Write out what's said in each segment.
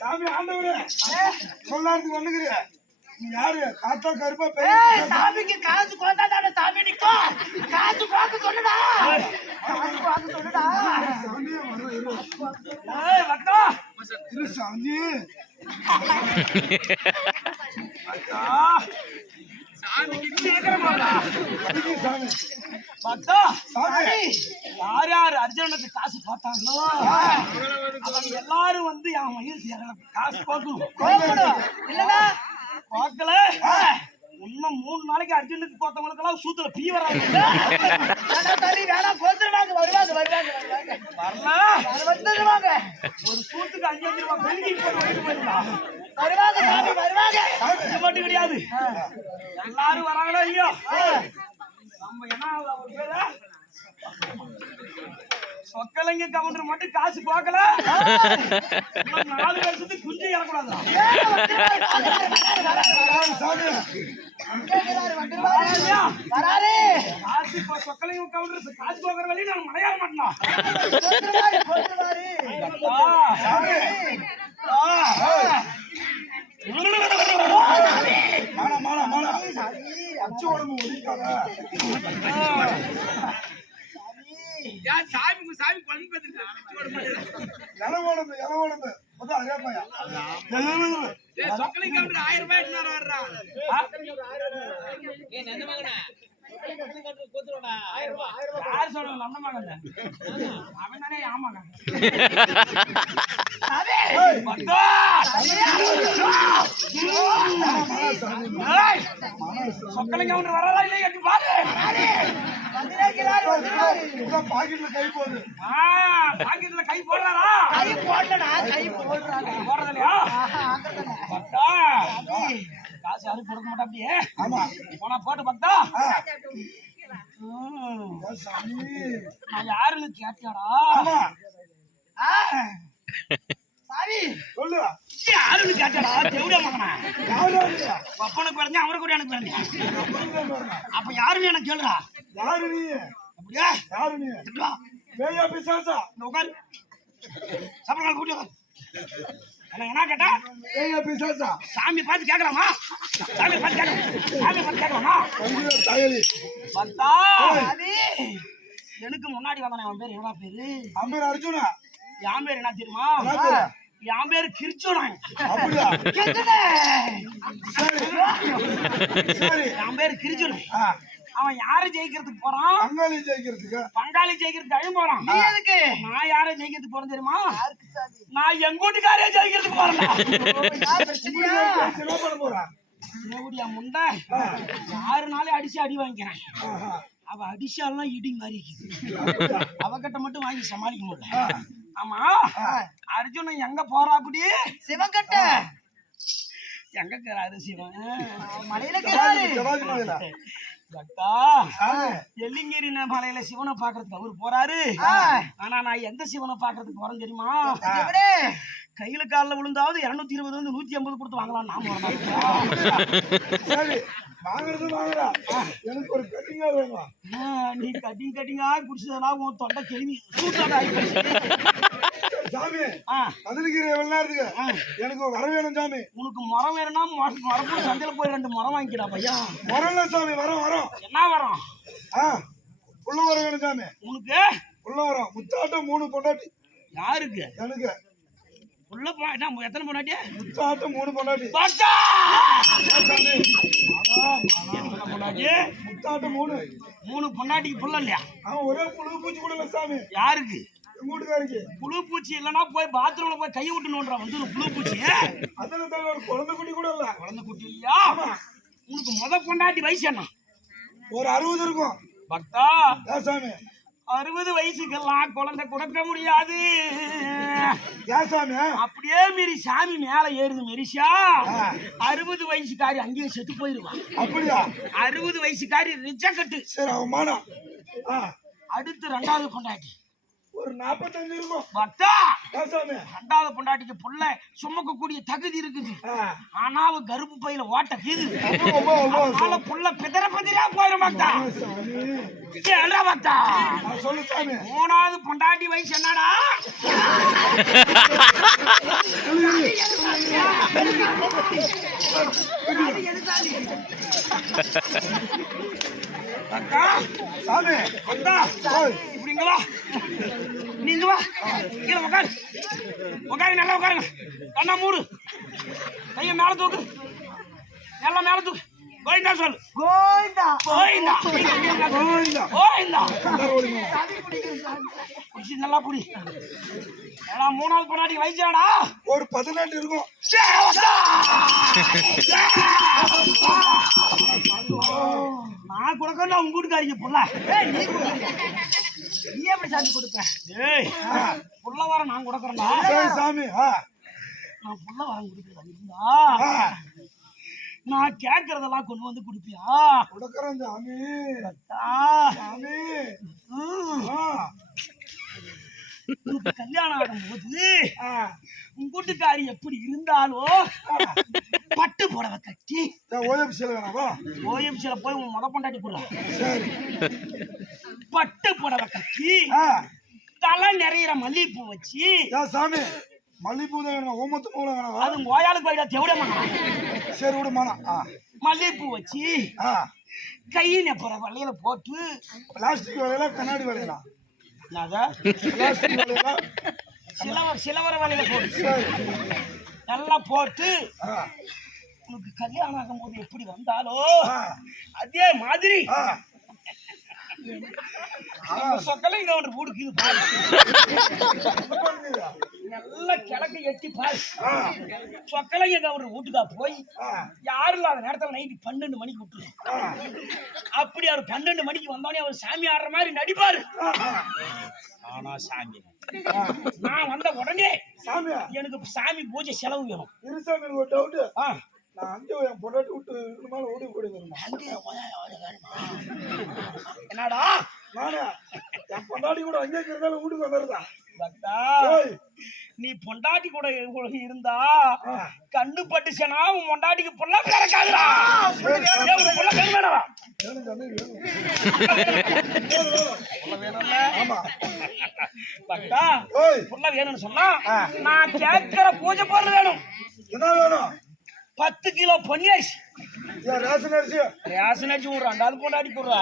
சாமி ஆண்டவரே சொல்லாருக்கு வந்துக்கிறிய நீ யாரு காத்தா கருப்பா சாமிக்கு காசு கொண்டாடான சாமி நிக்கும் காசு பார்க்க சொல்லுடா காசு பார்க்க சொல்லுடா சாமியே வர வட்டா இரு சாமி சாமிக்கு கேக்குறமாடா சாமி வட்டா சாமி யார் யார் அர்ஜுனனுக்கு காசு பார்த்தாங்களோ அவங்க எல்லாரும் வந்து என் மயில் காசு பார்க்கணும் இல்லடா பார்க்கல இன்னும் 3 நாளைக்கு அர்ஜுனுக்கு பார்த்தவங்களுக்கு எல்லாம் சூத்துல பீ வராங்க வரல ஒரு சூத்துக்கு 5 ரூபாய் பெருகிட்டு போட்டு வயிறு போயிருந்தான் வருவாங்க மட்டும் கிடையாது எல்லாரும் வராங்களோ இல்லையோ நம்ம என்ன ஒரு பேரு சொக்கலைங்க கவுண்டர் மட்டும் காசு பார்க்கல 4 வருஷத்துக்கு குஞ்சு இறக்கூடாது காசு சொக்கலைங்க கவுண்டர் காசு பார்க்கற வழி நான் மலையாள மாட்டேன் சாமி குழம்பு சொக்கலைங்க 1000 ரூபாய் வர்றா யார் சொல்ற நம்ம மகன் அவன் தானே ஆமாங்க சொக்கலைங்க ஒன்று வரலா இல்லை எட்டு பாரு பாக்கெட்ல கை போகுது பாக்கெட்ல கை போடுறாரா கை போடலடா கை போடுறாங்க போடுறதில்லையா காசு யாரும் கொடுக்க மாட்டா அப்படியே ஆமா போனா போட்டு பார்த்தா நான் யாருன்னு கேட்டியாடா சாமி சொல்லு யாருன்னு கேட்டாடா தேவடியா மகனா அப்பனுக்கு பிறந்தேன் அவரை கூட எனக்கு பிறந்தேன் அப்ப யாருன்னு எனக்கு கேளுடா யாரு நீ அப்படியே யாரு நீ பேயா பிசாசா இந்த உட்காரு சாப்பிட கூட்டி என்ன கேட்டா பேயா பிசாசா சாமி பார்த்து கேட்கலாமா சாமி பார்த்து கேட்கலாமா தயலி பத்தா எனக்கு முன்னாடி வந்தானே அவன் பேர் என்ன பேரு அம்பேர் அர்ஜுனா என் பேர் என்ன தெரியுமா என் பேரு கிரிச்சோனாய் என் பேரு கிரிச்சோனாய் அவன் யாரை ஜெயிக்கிறதுக்கு போறான் பங்காளி ஜெயிக்கிறதுக்கு அழும் போறான் நான் யாரை ஜெயிக்கிறதுக்கு போறேன் தெரியுமா நான் எங்க வீட்டுக்காரே ஜெயிக்கிறதுக்கு போறேன் முண்டை 6 நாளே அடிச்சு அடி வாங்கிக்கிறேன் அவ அடிச்சாலாம் இடி மாதிரி அவகிட்ட மட்டும் வாங்கி சமாளிக்க முடியல ஆமா அர்ஜுனன் எங்க போறா அப்படி சிவன் எங்க கேறாரு சிவன் மலையில எல்லிங்கேரி மலையில சிவனை பாக்குறதுக்கு அவரு போறாரு ஆனா நான் எந்த சிவனை பாக்குறதுக்கு போறேன் தெரியுமா கையில காலில் விழுந்தாவது 220 150 கொடுத்து வாங்கலாம் நான் நீ கட்டிங்கா குடிச்சதா உன் தொண்டை கேள்வி சாமி எனக்கு வர வேணும் சாமி உனக்கு மரம் வேணும்னா மரம் சந்தையில போய் 2 மரம் வாங்கிக்கிறா பையா வரல சாமி வரோம் என்ன வரோம் உள்ள வர வேணும் சாமி உனக்கு உள்ள வரோம் முத்தாட்டம் 3 பொண்டாட்டி யாருக்கு எனக்கு உள்ள எத்தனை பொண்டாட்டி முத்தாட்டம் 3 பொண்டாட்டி முத்தாட்டம் 3 பொண்டாட்டிக்கு புள்ள இல்லையா ஒரே புழு பூச்சி கூட இல்ல சாமி யாருக்கு வீட்டுக்காரிக்கு புழு பூச்சி இல்லைன்னா போய் பாத்ரூம்ல போய் கையை விட்டுணுன்றா வந்து புழு பூச்சி அதுல ஒரு குழந்தை குட்டி கூட இல்ல குழந்தை குட்டி இல்லையா உனக்கு முத பொண்டாட்டி வயசு என்ன ஒரு 60 இருக்கும் பக்தா சாமி 60 வயசுக்கெல்லாம் குழந்தை கொடுக்க முடியாது சாமி அப்படியே மீறி சாமி மேல ஏறுது மெரிசா 60 வயசுக்காரி அங்கேயே செத்து போயிருவான் அப்படியா 60 வயசுக்காரி ரிஜெக்ட் சரி அவமானம் அடுத்து 2வது பொண்டாட்டி ஒரு 45 இருக்கும். பக்தா சாமி. ரெண்டாவது பொண்டாட்டிக்கு புள்ள சுமக்கக்கூடிய தகுதி இருக்குது. ஆனா அவ கருப்பு பையில ஓட்ட கீது. அதனால புள்ள பிதறா போயிடும் பக்தா. என்ன பக்தா? சொல்லு சாமி. மூணாவது பொண்டாட்டி வயசு என்னடா? பக்தா சாமி. பக்தா இப்படிங்களா? நீங்க வா கீழே உட்காரு. உட்காரு, நல்லா உட்காருங்க. கண்ணா மூடு, கைய மேல தூக்கு, நல்லா மேல தூக்கு. கோயிந்தா சொல்லு. கோயிந்தா கோயிந்தா கோயிந்தா கோயிந்தா. குடிச்சு நல்லா குடி. ஏன்னா மூணாவது பொண்டாட்டி வயசாடா? ஒரு 18 இருக்கும். நான் கொடுக்கணும் உங்க வீட்டுக்காரிங்க புள்ள. நீ எப்படி சாமி கொடுப்ப? ஏய் புள்ள வர நான் கொடுக்கறேன்டா. சரி சாமி. நான் புள்ள வர கொடுக்கறதா இருந்தா நான் கேட்கறதெல்லாம் கொண்டு வந்து கொடுப்பியா? கொடுக்கறேன் சாமி. சாமி. உனக்கு கல்யாணம் ஆகும்போது உங்க வீட்டுக்காரி எப்படி இருந்தாலோ பட்டு புடவை கட்டி ஓஎம்சில வேணாவா? ஓஎம்சில போய் உன் முத பொண்டாட்டி போடுற. சரி. பட்டு புடவை கட்டி தலை நிறைய மல்லிகைப்பூ வச்சு. சாமி மல்லிகைப்பூ தான் வேணுமா? ஓமத்து பூ வேணாவா? அது கோயாளுக்கு போயிடா தெவிடமா. சரி விடுமாண்ணா. மல்லிகைப்பூ வச்சு கை நெப்புற வலையில போட்டு. பிளாஸ்டிக் வலையில கண்ணாடி வலையில? பிளாஸ்டிக் வலையில சிலவர வலையில போட்டு நல்லா போட்டு உனக்கு கல்யாணம் ஆகும் போது எப்படி வந்தாலோ அதே மாதிரி சொக்கலை கவுண்டர் வீடுக்கு பாரு. நல்லா கிழக்கு எட்டி பாரு. சொக்கலைங்க கவுண்டர் வீட்டுக்கா போய் யாரும் இல்லாத நேரத்துல நைட்டு 12 மணிக்கு விட்டுரு. அப்படி அவர் 12 மணிக்கு வந்தோடனே அவர் சாமி ஆடுற மாதிரி நடிப்பாரு. ஆனா சாமி நான் வந்த உடனே சாமி எனக்கு சாமி பூஜை செலவு வேணும். இருசாமி ஒரு டவுட். நான் அங்கே என் பொண்டாட்டி விட்டு மேல ஓடி போடுவேன். என்னடா நானே என் பொண்டாட்டி கூட அங்கே இருந்தாலும் வீட்டுக்கு வந்துடுறா. நீ பொண்டாட்டி கூட இருந்தா கண்ணு பட்டுச்சனா உன் பொண்டாட்டிக்கு பொண்ணா பிறக்காதுடா. புள்ள வேணும்னு சொன்னா நான் கேட்கிற பூஜை பொருள் வேணும். என்ன வேணும்? 10 கிலோ பொன்னி அரிசி. ரேஷன் அரிசி? ரேஷன் அரிசி ஒரு 2வது பொண்டாட்டி போடுறா.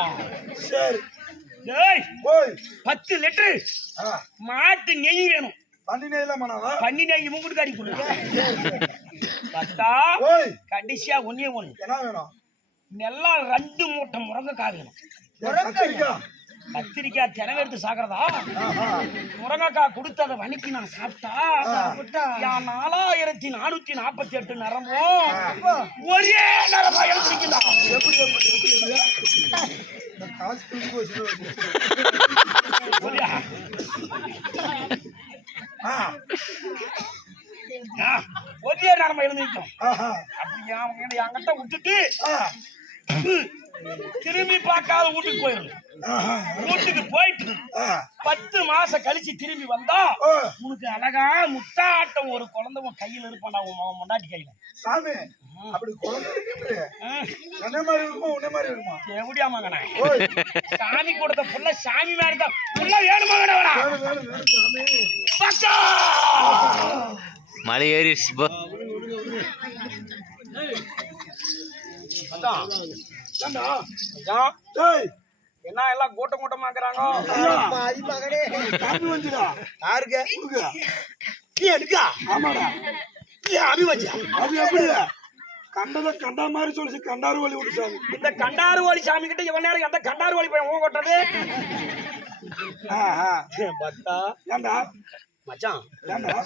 சரி. 10 லிட்டரு மாட்டு நெய் வேணும். பன்னி நெய்ல மனவா? பன்னி நெய் உங்க வீட்டுக்கு அடி கொடுங்க. கடைசியா ஒன்னே ஒண்ணு என்ன வேணும்? நெல்லா 2 மூட்டை முருங்கைக்காய் வேணும். கத்திரிக்காய் தினம் எடுத்து சாக்கிறதா? முருங்கைக்காய் கொடுத்து அதை வணிக்கு நான் சாப்பிட்டா 4448 நரம்பும் ஒரே நரம்பா எழுதிருக்கா. எப்படி ஒரே நரம்பா எழுதிருக்கும். அப்படி என்கிட்ட விட்டுட்டு திரும்பி பார்க்காத வீட்டுக்கு போயிடும். வீட்டுக்கு போயிட்டு 10 மாசம் கழிச்சு திரும்பி வந்தா உனக்கு அழகா முத்தாட்டம் ஒரு குழந்தை உன் கையில இருப்பான்டா. உன் முன்னாடி கையில. சாமி அப்படி குழந்தை என்ன மாதிரி இருக்குமா? உன்ன மாதிரி இருக்குமா? எப்படியா மகனே? சாமி கொடுத்த புள்ள சாமி மாதிரி தான் புள்ள வேணுமா? மலை ஏறி என்ன எல்லாம் கூட்டம் கூட்டமாக்குறாங்க? கண்டத கண்டா மாதிரி சொல்லி கண்டாரு வலி விட்டு சாமி. இந்த கண்டாரு வலி சாமி கிட்ட எவ்வளவு நேரம் எந்த கண்டாரு வலி போய் கொட்டது? ஏண்டா மச்சான்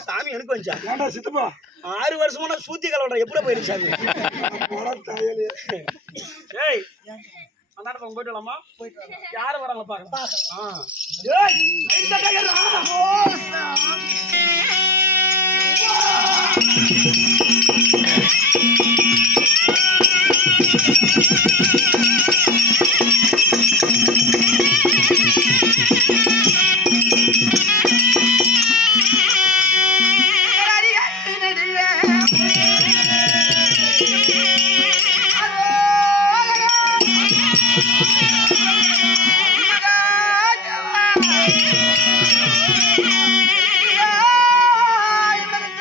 சாமி எனக்கு வந்துச்சா? ஏண்டா சித்தப்பா 6 வருஷமா சூத்தி கலவடா எப்படி போயிடுச்சு சாமி? ஏய் அந்த போயிட்டு வரலாமா? யாரு வராங்க பாக்க.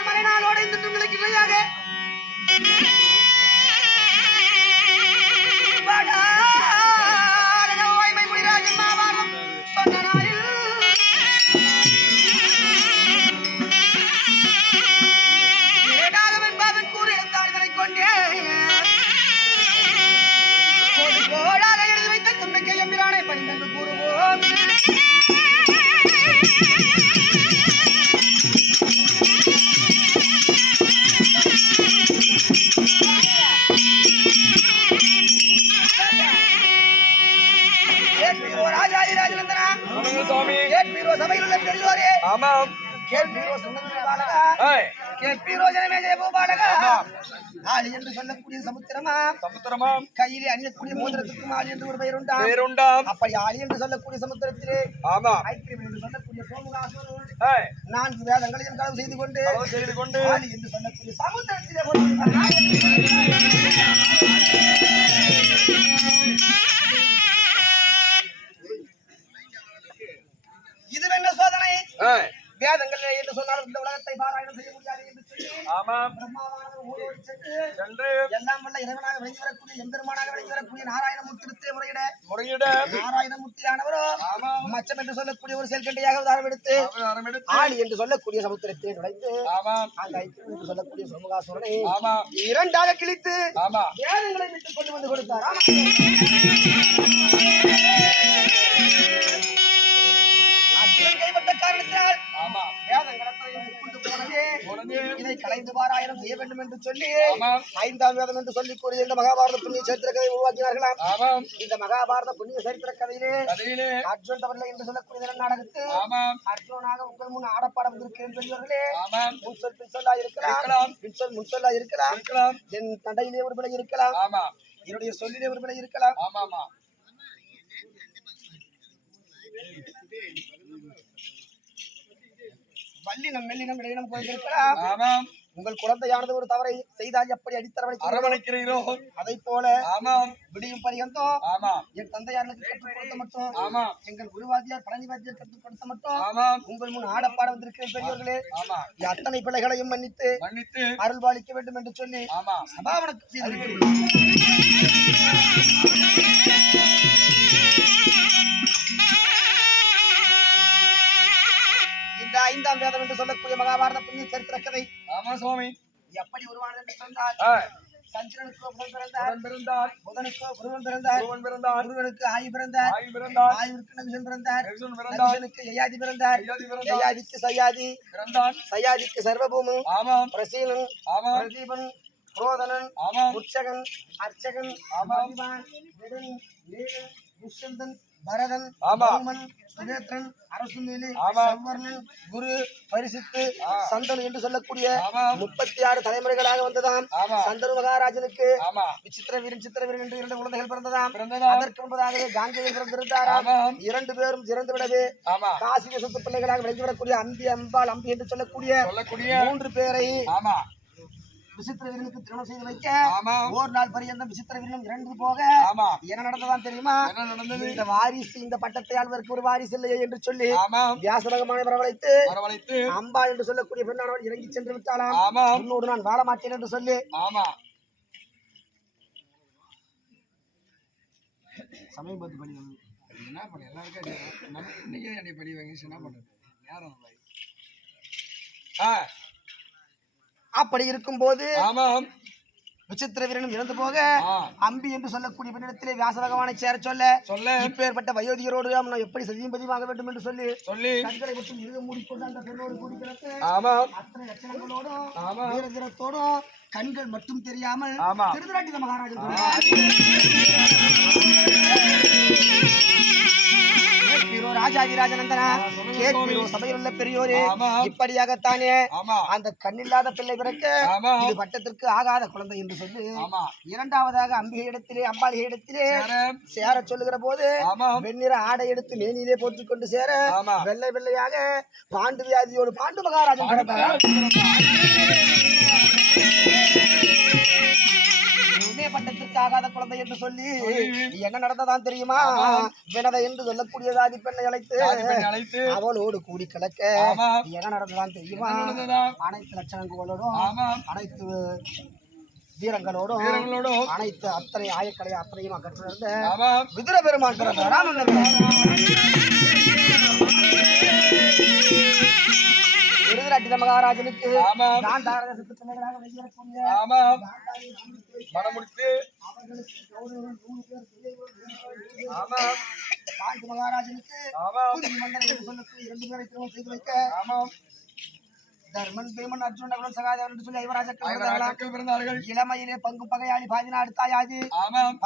மறைநாளோடு இந்த துங்களுக்கு இல்லையாக வாய்மை முடிராஜன் மாவாரம் சொன்ன நாளில் ஏடாகவன் பாவன் கூறி எழுத்தாடுதலை கொண்டே கோடாக எழுதி வைத்த தும்பிக்கை எம்பிரானை பணிந்து கூறுவோம். சபையில் உள்ள பெரியோரே ஆமாம் கேள்வியோ சுந்தர பாலகா கேள்வியோ ஜனமே ஜெயபூபாலகா ஆளி என்று சொல்லக்கூடிய சமுத்திரமாம் கையிலே அணியக்கூடிய மோதிரத்துக்கும் ஆளி என்று ஒரு பெயருண்டாம் அப்படி ஆளி என்று சொல்லக்கூடிய சமுத்திரத்திலே ஐக்கியம் என்று சொல்லக்கூடிய சோமுகாசுரன் 4 வேதங்களையும் களவு செய்து கொண்டு ஆளி என்று சொல்லக்கூடிய சமுத்திரத்திலே இதுவென்ன சோதனை வேதங்கள் என்று சொன்னாலும் இந்த உலகத்தை பாராயணம் செய்ய முடியாது என்று சொல்லி பிரம்மாவானவர் எல்லாம் வல்ல இறைவனாக விளங்கி வரக்கூடிய எம்பெருமானாக விளங்கி வரக்கூடிய நாராயணமூர்த்தி முறையிட நாராயணமூர்த்தியானவரோ மச்சம் என்று சொல்லக்கூடிய ஒரு செயல்கண்டையாக உதாரணம் எடுத்து ஆளி என்று சொல்லக்கூடிய சமுத்திரத்தை நுழைந்து அந்த ஐக்கியம் என்று சொல்லக்கூடிய சோமுகாசுரனை 2ஆக கிழித்து வேதங்களை விட்டு கொண்டு வந்து கொடுத்தார். கைப்பட்ட காரணத்தினால் இதை கலைந்து பாராயணம் செய்ய வேண்டும் என்று சொல்லி 5ஆம் வேதம் என்று சொல்லி கூறிய இந்த மகாபாரத புண்ணிய சரித்திர கதையை உருவாக்கினார்களாம். இந்த மகாபாரத புண்ணிய சரித்திர கதையிலே அர்ஜுன் தவறில்லை என்று சொல்லக்கூடிய நாடகத்தில் அர்ஜுனாக உங்கள் முன் ஆடப்பாட வந்திருக்கிறேன் பெரியவர்களே. முன்சொல் பின்சொல்லா இருக்கலாம், பின்சொல் முன்சொல்லா இருக்கலாம், என் தண்டையிலே ஒரு பிழை இருக்கலாம், என்னுடைய சொல்லிலே ஒரு பிழை இருக்கலாம். வல்லினம் மெல்லினம் இடையினம் போயிருக்கலாம். உங்கள் குழந்தையானது ஒரு தவறை செய்தால் எப்படி அரவணைக்கிறீரோ அதை போல விடியும் பரியந்தம் என் தந்தையாருக்கு கற்றுக் கொடுத்த மட்டும் எங்கள் குருவாதியார் பழனிவாதியார் கற்றுக் கொடுத்த மட்டும் உங்கள் முன் ஆடப்பாட வந்திருக்கிறேன் பெரியவர்களே. அத்தனை பிள்ளைகளையும் மன்னித்து அருள் பாலிக்க வேண்டும் என்று சொல்லி சபாவனத்தை செய்திருக்கிறேன். இந்த 5ஆம் வேதம் என்று சொல்லக்கூடிய மகாபாரத புண்ணிய சரித்திர கதை எப்படி உருவானது என்று சொன்னால் சந்திரனுக்கு பிறந்தார், புதனுக்கு புருவன் பிறந்தார், முருகனுக்கு ஆயு பிறந்தார், ஆயுருக்கு நகுஷன் பிறந்தார், நகுஷனுக்கு யயாதி பிறந்தார், யயாதிக்கு சயாதி, சயாதிக்கு சர்வபூமு, பிரசீனன், பிரதீபன், புரோதனன், உற்சகன், அர்ச்சகன், அபிமான், நெடுன், நீலன், துஷ்யந்தன், பரதன், ராமன், சுதேந்திரன், அரசுமேலி, சவர்ணன், குரு, பரிசித்து, சந்தனு என்று சொல்லக்கூடிய 36 தலைமுறைகளாக வந்ததாம். சந்தனு மகாராஜனுக்கு விசித்திர வீரன், சித்திர வீரன் என்று 2 குழந்தைகள் பிறந்ததாம். அதற்கு முன்பதாகவே காங்கேயன் பிறந்திருந்தாராம். 2 பேரும் சிறந்து விடவே காசி தேசத்து பிள்ளைகளாக விளங்கி வரக்கூடிய அம்பி, அம்பாள், அம்பி என்று சொல்லக்கூடிய 3 பேரை விசித்திர வீரனுக்கு திருமணம் செய்து வைக்க ஒரு நாள் பரியந்தம் விசித்திர வீரனும் இறந்து போக என்ன நடந்ததான் தெரியுமா? இந்த வாரிசு, இந்த பட்டத்தை ஆழ்வதற்கு ஒரு வாரிசு இல்லையே என்று சொல்லி வியாச பகவானை வரவழைத்து அம்பா என்று சொல்லக்கூடிய பெண்ணானவள் இறங்கி சென்று விட்டாளாம். உன்னோடு நான் வாழ மாட்டேன் என்று சொல்லி சமீபத்து படி என்ன பண்ண எல்லாருக்கும் இன்னைக்கு என்னை படி வாங்கி என்ன பண்றது யாரும் அப்படி இருக்கும் போது விசித்திர வீரனும் இறந்து போக அம்பி என்று சொல்லக்கூடிய பெண்ணிடத்திலே வியாச பகவானை சேர சொல்ல இப்பேற்பட்ட வயோதிகரோடு நாம் எப்படி சதியும் பதிவாக வேண்டும் என்று சொல்லி கண்களை விட்டு மிருக மூடிக்கொண்டு அந்த பெண்ணோடு கூடிக்கிறது. அத்தனை லட்சணங்களோடும் வீரதீரத்தோடும் கண்கள் மட்டும் தெரியாமல் திருதராட்டித மகாராஜன் ராஜாதிராஜனந்தனா கேட்கிறோ சபையில் உள்ள பெரியோரே, இப்படியாகத்தானே அந்த கண்ணில்லாத பிள்ளை பிறக்க இது பட்டத்திற்கு ஆகாத குழந்தை என்று சொல்லி 2ஆவதாக அம்பிகை இடத்திலே, அம்பாளிகை இடத்திலே சேர சொல்லுகிற போது வெண்ணிற ஆடை எடுத்து மேனியிலே போட்டுக் கொண்டு சேர வெள்ளை வெள்ளையாக பாண்டு வியாதியோடு பாண்டு மகாராஜன் கிடந்தார். கண்ணே பட்டத்திற்கு ஆகாத குழந்தை என்று சொல்லி என்ன நடந்ததான் தெரியுமா? வினதை என்று சொல்லக்கூடியதாதி பெண்ணை அழைத்து அவளோடு கூடி கலக்க என்ன நடந்ததான் தெரியுமா? அனைத்து லட்சணங்களோடும் அனைத்து வீரங்களோடும் அனைத்து அத்தனை ஆயக்கலை அத்தனையும் கற்றுணர்ந்த விதுர பெருமான் பிறந்தாராம். விருதுராட்டின மகாராஜனுக்கு நான் தாரதத்துக்கு பிள்ளைகளாக வெளியேறக்கூடிய மகாராஜனுக்கு சொல்லக்கூடிய 2 பேரை திருமணம் செய்து வைக்க தர்மன் பீமன் அர்ஜுனன் சகாதேவன் என்று சொல்லி ஐவராஜாக்கள் பிறந்தார்கள். இளமையிலே பங்கு பகையாளி பாதினாடு தாயாது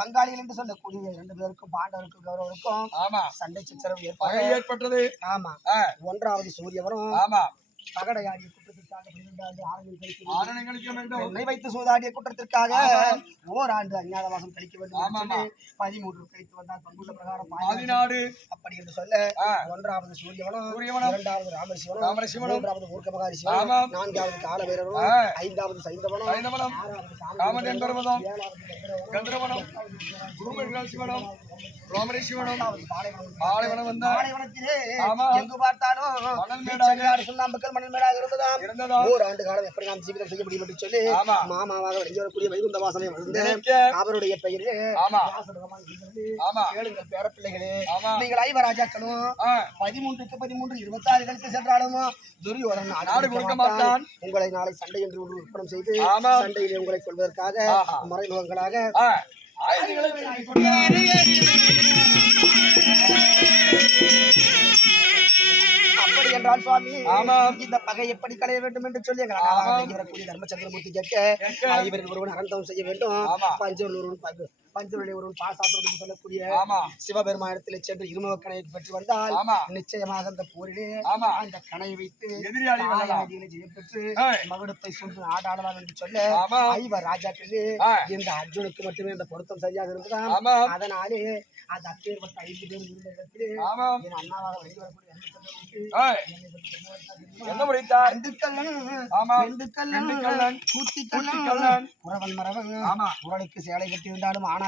பங்காளிகள் என்று சொல்லக்கூடிய 2 பேருக்கும் பாண்டவருக்கும் கௌரவருக்கும் சண்டை சச்சரவு ஏற்பட்டது. ஆமா 1வது சூரியவரும் பகடையாடிய குற்றத்திற்காக 12 ஆண்டு வைத்து சூதாடிய குற்றத்திற்காக ஓராண்டு அஞ்ஞாத வாசம் கழிக்க வேண்டும் 13 கழித்து வந்தால் பங்குள்ள பிரகாரம் 14 அப்படி என்று சொல்ல 1வது சூரியவனம் 2வது ராமரிசிவனம் 3வது ஊர்க்க மகாரிசிவனம் 4வது காலபைரவரும் 5வது சைந்தவனம் 6வது காமதேவரும் 7வது கந்தரவனம் குருமேகாசிவனம் ராமரிசிவனம் பாலைவனம் வந்தார். பாலைவனத்திலே எங்கு பார்த்தாலும் மணல் மேடாக இருந்ததாம். ஓராண்டு காலம் எப்படி நாம் ஜீவிதம் செய்ய முடியும் என்று சொல்லி மாமாவாக வெளிவரக்கூடிய வைகுந்த வாசனை வந்து அவருடைய பெயரே கேளுங்கள் பேரப்பிள்ளைகளே, நீங்கள் ஐவராஜாக்களும் 13க்கு 13 26 கழித்து சென்றாலும் துரியோதனன் நாடு கொடுக்க மாட்டான். உங்களை நாளை சண்டை என்று ஒரு விற்பனம் செய்து சண்டையிலே உங்களை கொள்வதற்காக மறைமுகங்களாக அப்படி என்றால் சுவாமி இந்த பகை எப்படி களைய வேண்டும் என்று சொல்லி வரக்கூடிய தர்மச்சந்திரமூர்த்தி கேட்க இவரில் ஒருவன் அறந்தவம் செய்ய வேண்டும், பஞ்சவருடைய ஒருவன் பாசாத்திரம் சொல்லக்கூடிய சிவபெருமானத்திலே சென்று இருமுக கணையை பெற்று வந்தால் நிச்சயமாக அந்த போரிலே அந்த கணையை வைத்து ஜெயம் பெற்று மகுடத்தை சுன்று ஆடாடலாம் என்று சொல்ல ஐவர் ராஜாக்களே இந்த அர்ஜுனுக்கு மட்டுமே அந்த பொருத்தம் சரியாக இருந்ததாம். அதனாலே அந்த அப்பேற்பட்ட 5 பேர் இருந்த இடத்திலே என் அண்ணாவாக வெளிவரக்கூடிய குரலுக்கு சேலை கட்டியிருந்தாலும்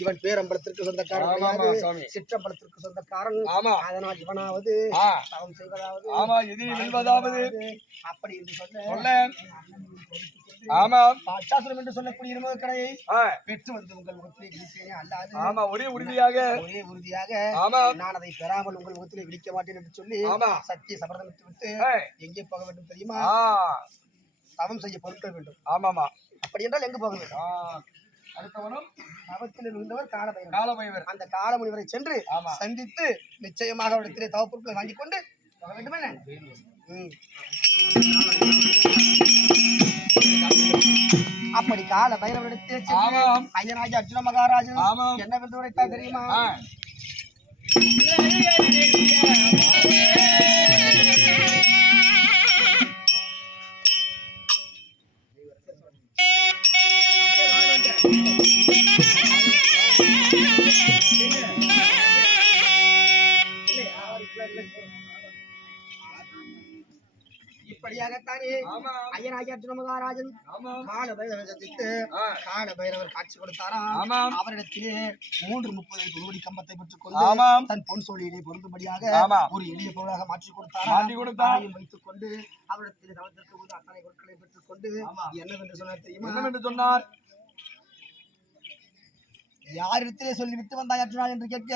இவன் பேரம்பலத்திற்கு சொந்தக்காரன், சிற்றம்பலத்திற்கு சொந்தக்காரன். அதனால் இவனாவது தவம் செய்வதாவது அப்படி என்று சொல்ல பாட்சாசுரம் என்று சொல்லக்கூடிய இருமுக கடையை பெற்று வந்து உங்கள் முகத்திலே விழிப்பேனே அல்லாது ஒரே உறுதியாக நான் அதை பெறாமல் உங்கள் முகத்திலே விழிக்க மாட்டேன் என்று சொல்லி சத்திய சபதம் விட்டு எங்கே போக வேண்டும் தெரியுமா? தவம் செய்ய பொருட்கள் வேண்டும். ஆமாமா அப்படி என்றால் எங்கு போக வேண்டும்? அடுத்தவனும் தவத்தில் இருந்தவர் காலபைரவர். அந்த காலமுனிவரை சென்று சந்தித்து நிச்சயமாக அவரிடத்திலே தவ பொருட்களை வாங்கிக் கொண்டு போக வேண்டும். என்ன அப்படி கால பைரவரிடத்தில் ஐயனாகி அர்ஜுன மகாராஜன் என்னவென்று உரைத்தார் தெரியுமா? இப்படியாகத்தானே ஐயனாகி அர்ஜுன மகாராஜன் காலபைரவர் சந்தித்து காலபைரவர் காட்சி கொடுத்தாராம். அவரிடத்திலே 330 குருவடி கம்பத்தை பெற்றுக் கொண்டு தன் பொன் சோழியிலே பொருந்தும்படியாக ஒரு எளிய பொருளாக மாற்றி கொடுத்தாராம். வைத்துக் கொண்டு அவரிடத்திலே தவத்திற்கு அத்தனை பொருட்களை பெற்றுக் கொண்டு என்னவென்று சொன்னார் தெரியுமா? என்னவென்று சொன்னார்? யாரிடத்திலே சொல்லிவிட்டு வந்தாய் அர்ஜுனா என்று கேட்க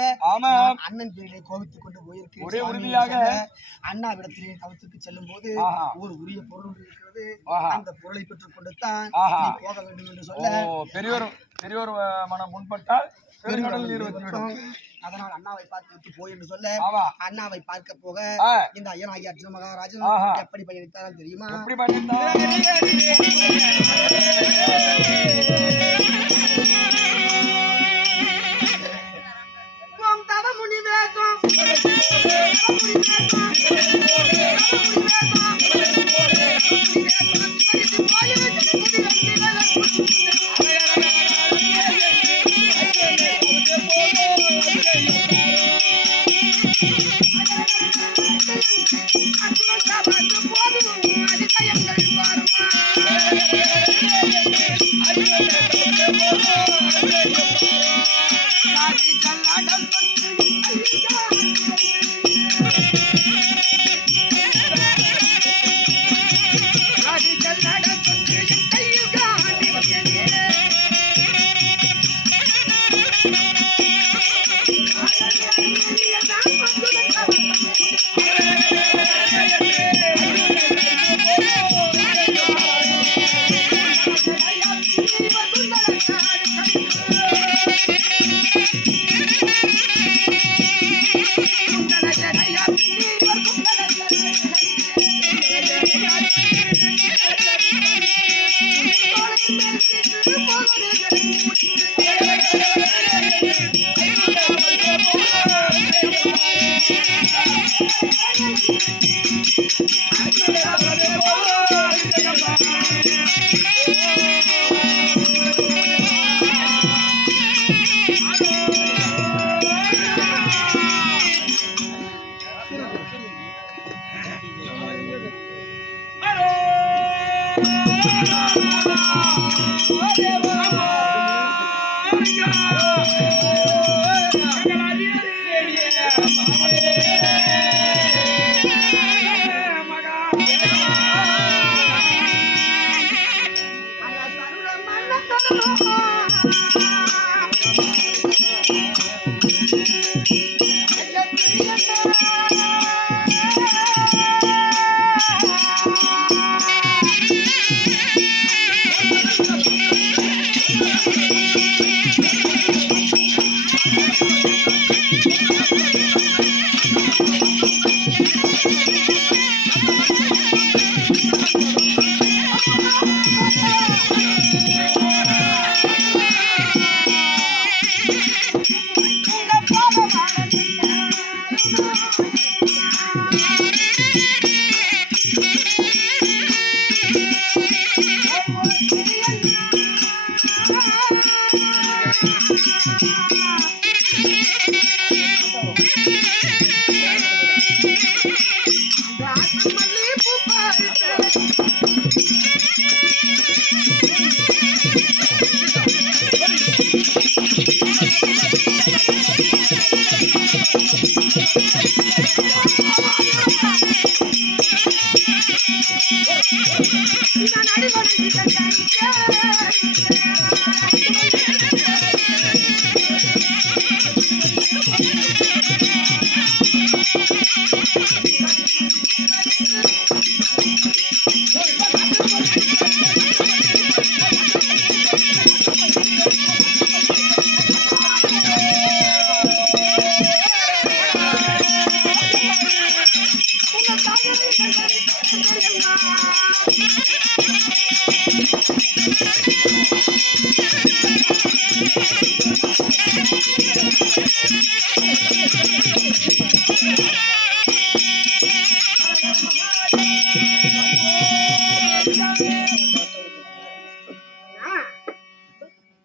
அண்ணன் பேரிலே கோபித்துக் கொண்டு போயிருக்கிறேன். அண்ணாவிடத்திலே தவத்துக்கு செல்லும் போது ஒரு உரிய பொருள் இருக்கிறது, அந்த பொருளை பெற்றுக் கொண்டு தான் போக வேண்டும் என்று சொல்ல பெரியோர் மனம் முன்பட்டால் அதனால் அண்ணாவை பார்த்து விட்டு போய் என்று சொல்ல அண்ணாவை பார்க்க போக இந்த ஐயனாகி அர்ஜுன மகாராஜன் எப்படி பயணித்தார் தெரியுமா? I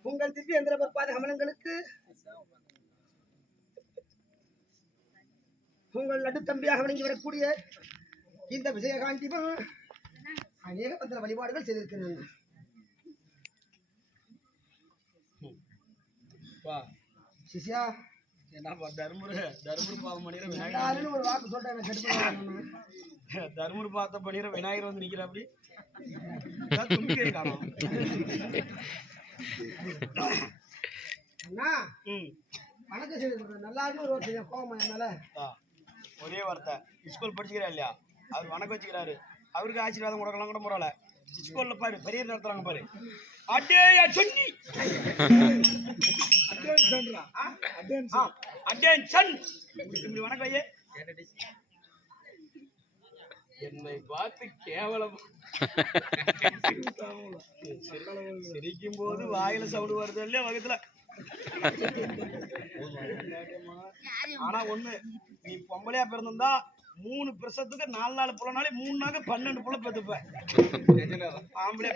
உங்கள் திவ்ய எந்திர பற்பாத கமலங்களுக்கு உங்கள் நடுத்தம்பியாக விளங்கி வரக்கூடிய இந்த விஜயகாந்திமா அநேக மந்திர வழிபாடுகள் செய்திருக்கிறாங்க. சிஷ்யா என்னப்பா தர்மரு பாவம் பண்ணிடுற விநாயகர் ஒரு வாக்கு சொல்றேன். தர்மரு பார்த்த பண்ணிடுற விநாயகர் வந்து நிக்கிற அப்படி காணும். அண்ணா வணக்கம் செய்து நல்லா ஒரு வருஷம் கோவமா என்னால ஒரே வார்த்தை ஸ்கூல் படிச்சுக்கிறா இல்லையா அவர் வணக்கம் வச்சுக்கிறாரு. அவருக்கு ஆசீர்வாதம் கொடுக்கலாம் கூட பரவாயில்ல. ஸ்கூல்ல பாரு பெரிய நடத்துறாங்க பாரு. அடே சொன்னி அட்டென்ஷன் இப்படி வணக்கம் ஐயே. என்னை பார்த்து கேவலம் சிரிக்கும் போது வாயில சவுடு வருது இல்லையா வகத்துல. ஆனா ஒண்ணு நீ பொம்பளையா பிறந்திருந்தா 3 பிரசத்துக்கு 4 புலனாலே 3 நாங்க 12 புல பெத்துப்ப. ஆம்பளையா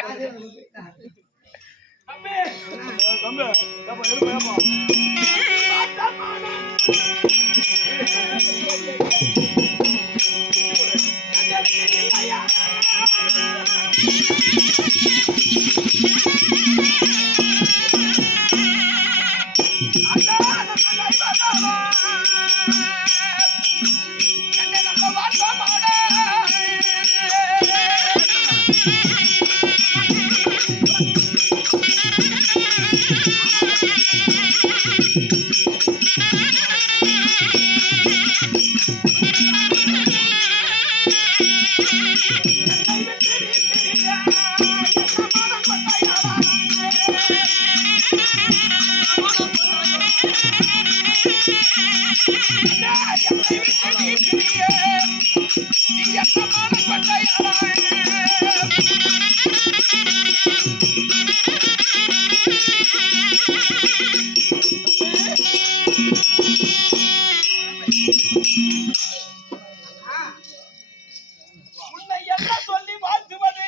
உன்னை என்ன சொல்லி வாழ்த்துவது?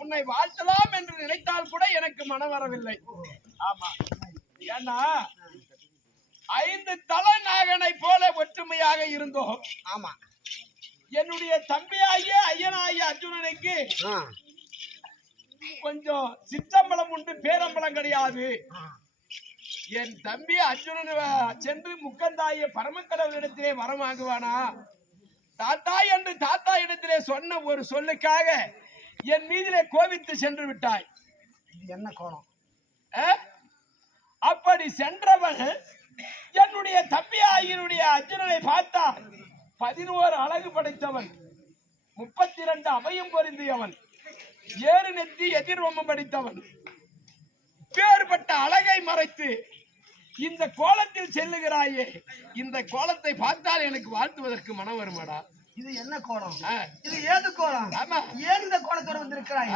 உன்னை வாழ்த்தலாம் என்று நினைத்தால் கூட எனக்கு மனம் வரவில்லை. ஆமா, ஏன்னா 5 தலைநாகனை போல ஒற்றுமையாக இருந்தோம். ஆமா, என்னுடைய தம்பியாகிய ஐயனாகிய அர்ஜுனனுக்கு கொஞ்சம் சிற்றம்பலம் உண்டு, பேரம்பலம் கிடையாது. என் தம்பி அர்ஜுனன் சென்று முக்கந்தாய பரமக்கடவுளிடத்திலே வரம் வாங்குவானா? தாத்தா என்று தாத்தா இடத்திலே சொன்ன ஒரு சொல்லுக்காக என் மீதிலே கோபித்து சென்று விட்டாய். இது என்ன கோணம்? அப்படி சென்றவன் என்னுடைய தம்பி ஆகியனுடைய அர்ஜுனனை பார்த்தான். 11 அழகு படைத்தவன், 32 அபயம் பொருந்தியவன், 7 நெத்தி எதிர்வமம் படித்தவன். வேறுபட்ட அழகை மறைத்து இந்த கோலத்தில் செல்லுகிறாயே, இந்த கோலத்தை பார்த்தால் எனக்கு வாழ்த்துவதற்கு மனம் வருமாடா? இது என்ன கோலம்? இது ஏது கோலம்? ஆமா, ஏன் இந்த கோலத்தோட வந்திருக்கிறாய்?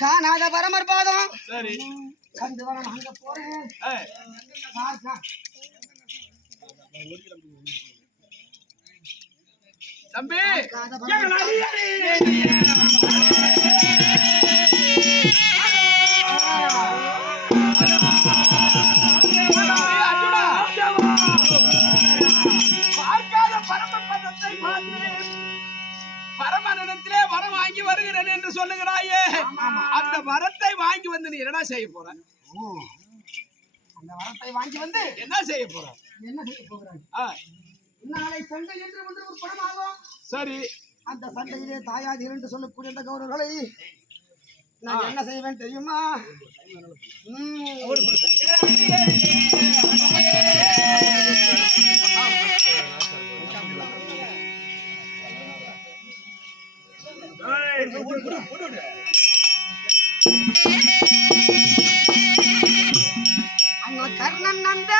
காணாத பரமர் பாதம் சரி கண்டு வர அங்க போறேன். தம்பி பரமனிடத்திலே வரம் வாங்கி வருகிறேன் என்று சொல்லுகிறாயே, அந்த வரத்தை வாங்கி வந்து நீ என்ன செய்ய போற? அந்த வரத்தை வாங்கி வந்து என்ன செய்ய போற? என்ன செய்ய போகிறாய்? நாளை சண்டை என்று ஒன்று ஒரு படமாகும். சரி, அந்த சண்டையிலே தாயாதி என்று சொல்லக்கூடிய அந்த கௌரவர்களை நான் என்ன செய்வேன் தெரியுமா? அங்க கர்ணன் நந்த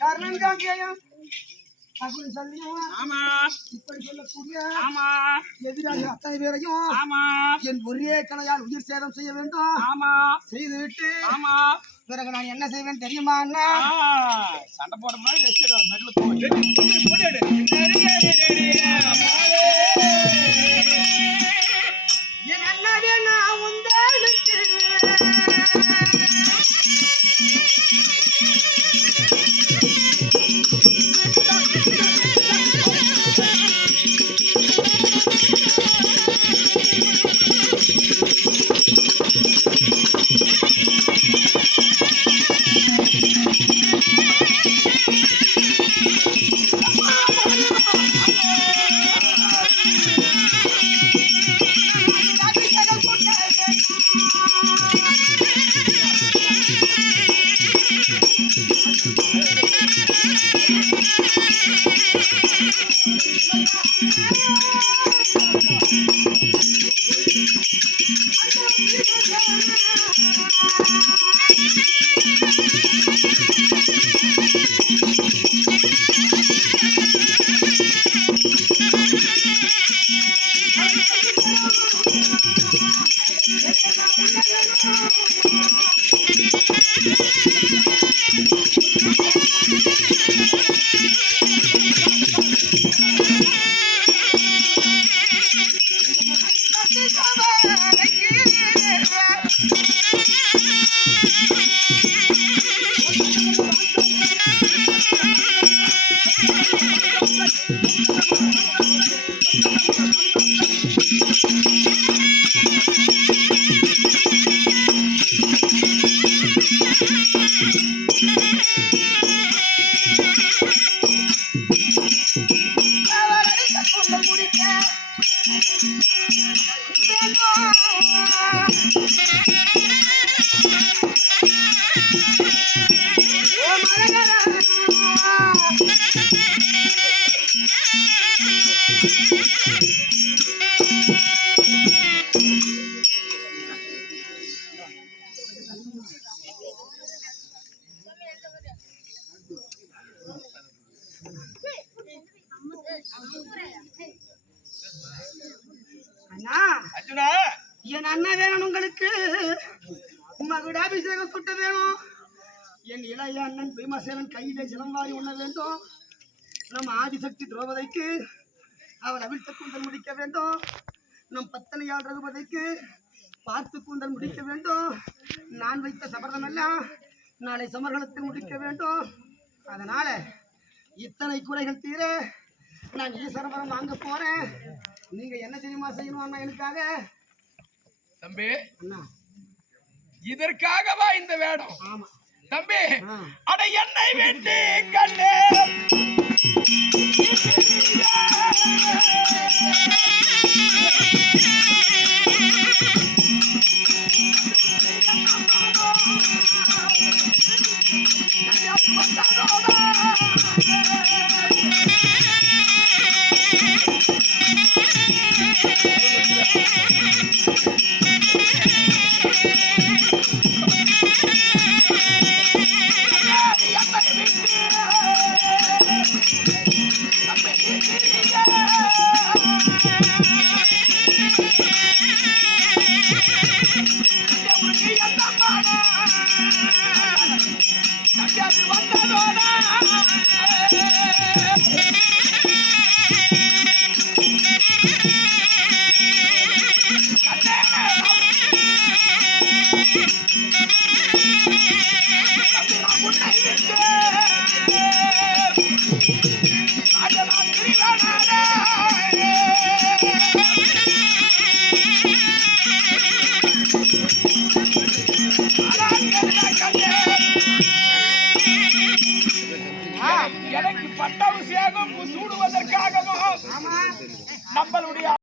கர்ணன் காங்கேயம் அப்படின்னு சொல்லியும் ஆமா இப்படி சொல்லக்கூடிய ஆமா எதிராக அத்தனை பேரையும் ஆமா என் ஒரே கலையால் உயிர் சேதம் செய்ய வேண்டும் ஆமா செய்துவிட்டு ஆமா பிறகு நான் என்ன செய்வேன் தெரியுமா அண்ணா? சண்டை போட மாதிரி என் அண்ணாவே நான் உங்களுக்கு அண்ணா அர்ஜுனா என் அண்ணன் வேணும் உங்களுக்கு மகுடாபிஷேகம் சுட்ட வேணும். என் இளைய அண்ணன் பீமசேனன் கையிலே ஜலம்வாரி உண்ண வேண்டும். நம் ஆதிசக்தி திரௌபதிக்கு அவள் அவிழ்த்த கூந்தல் முடிக்க வேண்டும். நம் பத்தனையாள் ரகுபதிக்கு பார்த்து கூந்தல் முடிக்க வேண்டும். நான் வைத்த சபதம் எல்லாம் நாளை சமர்கணத்தில் முடிக்க வேண்டும். அதனால இத்தனை குறைகள் தீர நான் ஈஸ்வரபுரம் வாங்க போறேன். நீங்க என்ன தெரியுமா செய்யணும் அண்ணா எனக்காக? தம்பி அண்ணா இதற்காகவா இந்த வேடம்? ஆமா தம்பி அட என்னை வெட்டி கண்ணே எனக்கு பட்டாபிஷேகம் சூடுவதற்காகவும் நம்மளுடைய